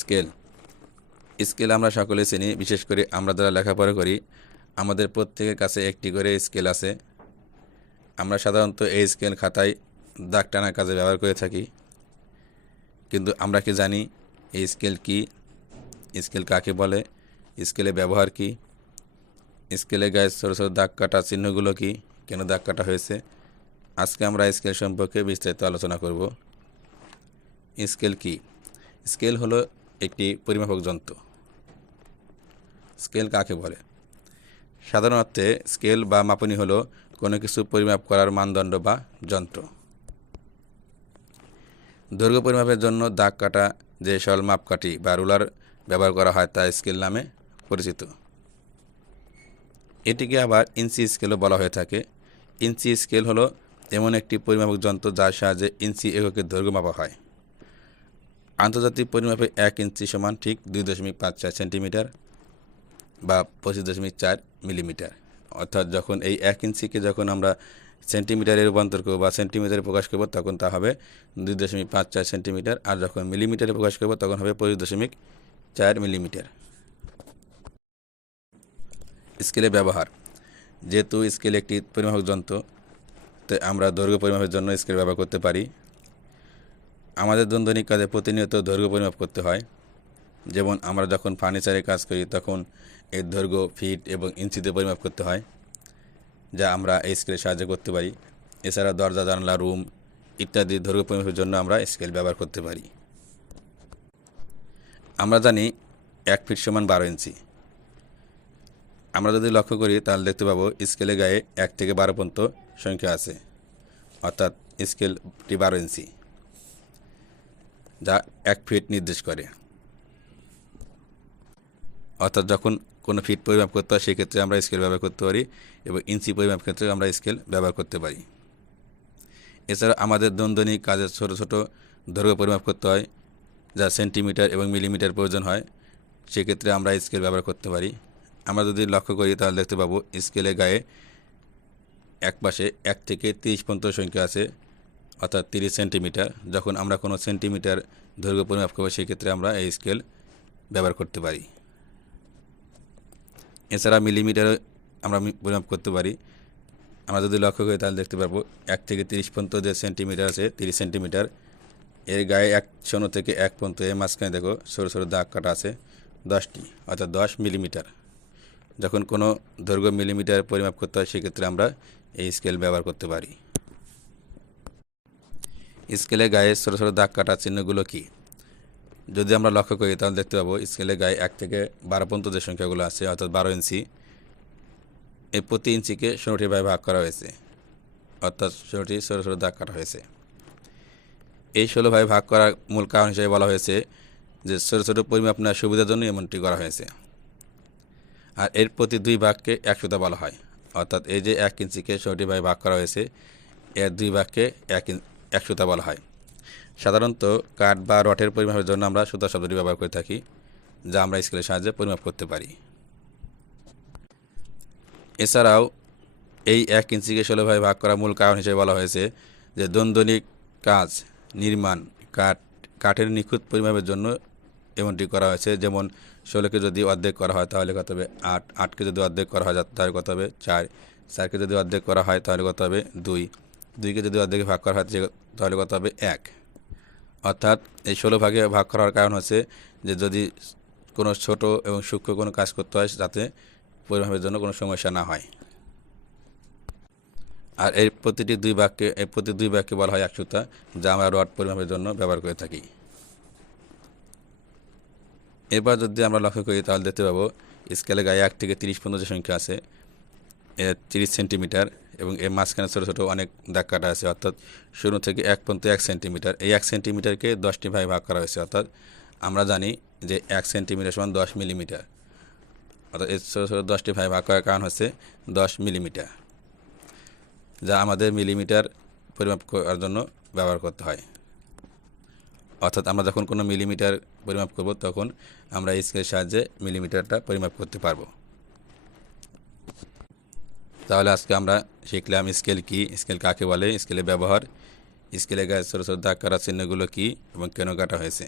Scale scale আমরা সকলে চিনি, বিশেষ করে আমরা যারা লেখাপড়া করি আমাদের প্রত্যেকের কাছে একটি করে স্কেল আছে। আমরা সাধারণত এই স্কেল খাতায় দাগ টানার কাজে ব্যবহার করে থাকি, কিন্তু আমরা কি জানি এই স্কেল কি, স্কেল কাকে বলে, স্কেলের ব্যবহার কি, স্কেলের গায়ে ছোটো ছোটো দাগ কাটা চিহ্নগুলো কি, কেন দাগ কাটা হয়েছে। আজকে আমরা স্কেল সম্পর্কে বিস্তারিত আলোচনা করব। স্কেল কি? স্কেল হলো একটি পরিমাপক যন্ত্র। স্কেল কাকে বলে? সাধারণ অর্থে স্কেল বা মাপনী হলো কোনো কিছু পরিমাপ করার মানদণ্ড বা যন্ত্র। দৈর্ঘ্য পরিমাপের জন্য দাগ কাটা যে সকল মাপকাঠি বা রুলার ব্যবহার করা হয় তা স্কেল নামে পরিচিত। এটিকে আবার ইঞ্চি স্কেলও বলা হয়ে থাকে। ইঞ্চি স্কেল হলো এমন একটি পরিমাপক যন্ত্র যার সাহায্যে ইঞ্চি এককের দৈর্ঘ্য মাপা হয়। আন্তর্জাতিক পরিমাপে 1 ইঞ্চি সমান ঠিক 2.54 সেন্টিমিটার বা 25.4 মিলিমিটার। অর্থাৎ যখন এই 1 ইঞ্চিকে যখন আমরা সেন্টিমিটারে রূপান্তর করব বা সেন্টিমিটারে প্রকাশ করব তখন তা হবে 2.54 সেন্টিমিটার, আর যখন মিলিমিটারে প্রকাশ করব তখন হবে 25.4 মিলিমিটার। স্কেলের ব্যবহার। যেহেতু স্কেল একটি পরিমাপক যন্ত্র, তাই আমরা দৈর্ঘ্য পরিমাপের জন্য স্কেল ব্যবহার করতে পারি। আমাদের দৈনন্দিন কাজে প্রতিনিয়ত দৈর্ঘ্য পরিমাপ করতে হয়। যেমন আমরা যখন ফার্নিচারের কাজ করি তখন এর দৈর্ঘ্য ফিট এবং ইঞ্চিতে পরিমাপ করতে হয়, যা আমরা এই স্কেলের সাহায্যে করতে পারি। এছাড়া দরজা, জানলা, রুম ইত্যাদি দৈর্ঘ্য পরিমাপের জন্য আমরা স্কেল ব্যবহার করতে পারি। আমরা জানি 1 ফিট সমান 12 ইঞ্চি। আমরা যদি লক্ষ্য করি তাহলে দেখতে পাবো স্কেলের গায়ে 1 থেকে 12 পর্যন্ত সংখ্যা আছে, অর্থাৎ স্কেলটি 12 ইঞ্চি, যা 1 ফিট নির্দেশ করে। অর্থাৎ যখন কোনো ফিট পরিমাপ করতে হয় সেক্ষেত্রে আমরা স্কেল ব্যবহার করতে পারি এবং ইঞ্চি পরিমাপ ক্ষেত্রে আমরা স্কেল ব্যবহার করতে পারি। এছাড়া আমাদের দৈনন্দিন কাজে ছোট ছোট দৈর্ঘ্য পরিমাপ করতে হয়, যা সেন্টিমিটার এবং মিলিমিটার প্রয়োজন হয়, সেক্ষেত্রে আমরা স্কেল ব্যবহার করতে পারি। আমরা যদি লক্ষ্য করি তাহলে দেখতে পাবো স্কেলের গায়ে এক পাশে 1 থেকে 30 পর্যন্ত সংখ্যা আছে, অর্থাৎ 30 সেন্টিমিটার। যখন আমরা কোনো সেন্টিমিটার দৈর্ঘ্য পরিমাপ করবো সেক্ষেত্রে আমরা এই স্কেল ব্যবহার করতে পারি। এছাড়া মিলিমিটারে আমরা পরিমাপ করতে পারি। আমরা যদি লক্ষ্য করি তাহলে দেখতে পাবো 1 থেকে 30 পর্যন্ত যে সেন্টিমিটার আছে 30 সেন্টিমিটার, এর গায়ে 1 থেকে 1 পর্যন্ত এর মাঝখানে দেখো ছোটো ছোটো দাগ কাটা আছে 10টি, অর্থাৎ 10 মিলিমিটার। যখন কোনো দৈর্ঘ্য মিলিমিটার পরিমাপ করতে হয় সেক্ষেত্রে আমরা এই স্কেল ব্যবহার করতে পারি। স্কেলের গায়ে ছোটো ছোটো দাগ কাটা চিহ্নগুলো কি? যদি আমরা লক্ষ্য করি তাহলে দেখতে পাবো স্কেলের গায়ে 1 থেকে 12 পর্যন্ত যে সংখ্যাগুলো আছে, অর্থাৎ 12 ইঞ্চি, এই প্রতি ইঞ্চিকে 16টি ভাগ করা হয়েছে, অর্থাৎ 16টি ছোটো ছোটো দাগ কাটা হয়েছে। এই 16 ভাগ করার মূল কারণ হিসেবে বলা হয়েছে যে ছোটো ছোটো পরিমাপ নেওয়ার সুবিধার জন্য এমনটি করা হয়েছে। আর এর প্রতি 2 ভাগকে 1 সুতা বলা হয়, অর্থাৎ এই যে 1 ইঞ্চিকে 16টি ভাগ করা হয়েছে এর 2 ভাগকে 1 সুতা বলা হয়। সাধারণত কাঠ বা রটের পরিমাপের জন্য আমরা সুতা শব্দটি ব্যবহার করে থাকি, যা আমরা স্কেলের সাহায্যে পরিমাপ করতে পারি। এছাড়াও এই 1 ইঞ্চিকে 16 ভাগ করার মূল কারণ হিসেবে বলা হয়েছে যে দৈনন্দিন কাজ, নির্মাণ, কাঠের নিখুঁত পরিমাপের জন্য এমনটি করা হয়েছে। যেমন 16কে যদি অর্ধেক করা হয় তাহলে কত হবে 8, 8কে যদি অর্ধেক করা হয় তাহলে কত হবে 4, 4কে যদি অর্ধেক করা হয় তাহলে কত হবে 2, 2কে যদি অর্ধেকে ভাগ করা হয় তাহলে কত হবে 1। অর্থাৎ এই 16 ভাগে ভাগ করার কারণ হচ্ছে যে যদি কোনো ছোট এবং সূক্ষ্ম কোনো কাজ করতে হয় যাতে পরিমাপের জন্য কোনো সমস্যা না হয়। আর এই প্রতি 2 ভাগকে বলা হয় 1 সুতা, যা আমরা রড পরিমাপের জন্য ব্যবহার করে থাকি। এবার যদি আমরা লক্ষ্য করি তাহলে দেখতে পাবো স্কেলের গায়ে 1 থেকে 30 পর্যন্ত যে সংখ্যা আছে এর 30 সেন্টিমিটার এবং এর মাঝখানে ছোটো ছোটো অনেক দাগ কাটা আছে, অর্থাৎ 0 থেকে 1 পর্যন্ত 1 সেন্টিমিটার। এই 1 সেন্টিমিটারকে 10টি ভাগ করা হয়েছে, অর্থাৎ আমরা জানি যে 1 সেন্টিমিটার সমান 10 মিলিমিটার। অর্থাৎ এর ছোটো ছোটো 10টি ভাগ করার কারণ হচ্ছে 10 মিলিমিটার, যা আমাদের মিলিমিটার পরিমাপ করার জন্য ব্যবহার করতে হয়। অর্থাৎ আমরা যখন কোনো মিলিমিটার পরিমাপ করব তখন আমরা এই স্কেলের সাহায্যে মিলিমিটারটা পরিমাপ করতে পারবো। তাহলে আজকে আমরা শিখলাম স্কেল কি, স্কেল কাকে বলে, স্কেলের ব্যবহার, স্কেলের গায়ে ছোটো ছোটো দাগ কাটা চিহ্নগুলো কী এবং কেন কাটা হয়েছে।